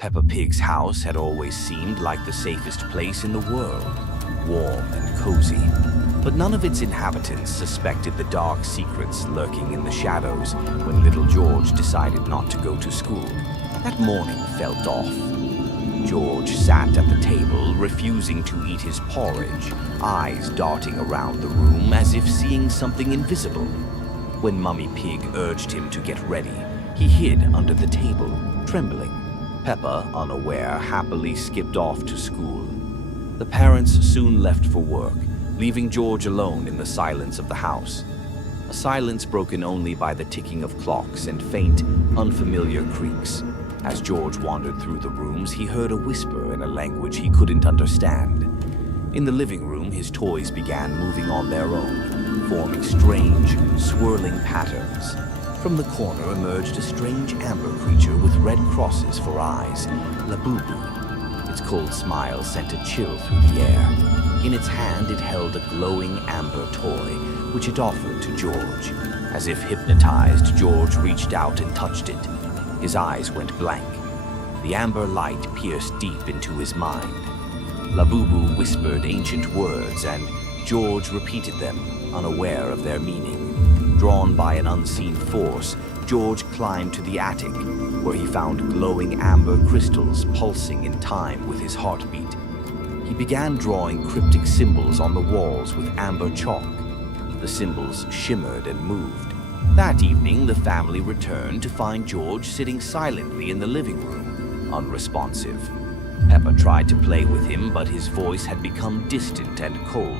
Peppa Pig's house had always seemed like the safest place in the world, warm and cozy. But none of its inhabitants suspected the dark secrets lurking in the shadows when little George decided not to go to school. That morning felt off. George sat at the table, refusing to eat his porridge, eyes darting around the room as if seeing something invisible. When Mummy Pig urged him to get ready, he hid under the table, trembling. Peppa, unaware, happily skipped off to school. The parents soon left for work, leaving George alone in the silence of the house. A silence broken only by the ticking of clocks and faint, unfamiliar creaks. As George wandered through the rooms, he heard a whisper in a language he couldn't understand. In the living room, his toys began moving on their own, forming strange, swirling patterns. From the corner emerged a strange amber creature with red crosses for eyes, labubu. Its cold smile sent a chill through the air. In its hand it held a glowing amber toy, which it offered to George. As if hypnotized, George reached out and touched it. His eyes went blank. The amber light pierced deep into his mind. Labubu whispered ancient words, and George repeated them, unaware of their meaning. Drawn by an unseen force, George climbed to the attic, where he found glowing amber crystals pulsing in time with his heartbeat. He began drawing cryptic symbols on the walls with amber chalk. The symbols shimmered and moved. That evening, the family returned to find George sitting silently in the living room, unresponsive. Peppa tried to play with him, but his voice had become distant and cold.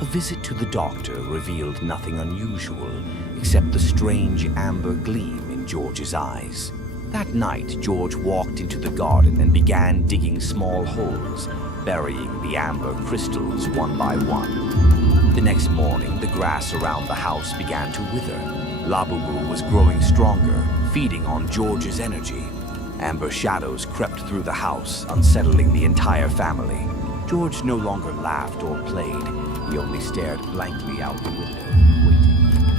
A visit to the doctor revealed nothing unusual, except the strange amber gleam in George's eyes. That night, George walked into the garden and began digging small holes, burying the amber crystals one by one. The next morning, the grass around the house began to wither. Labubu was growing stronger, feeding on George's energy. Amber shadows crept through the house, unsettling the entire family. George no longer laughed or played. He only stared blankly out the window,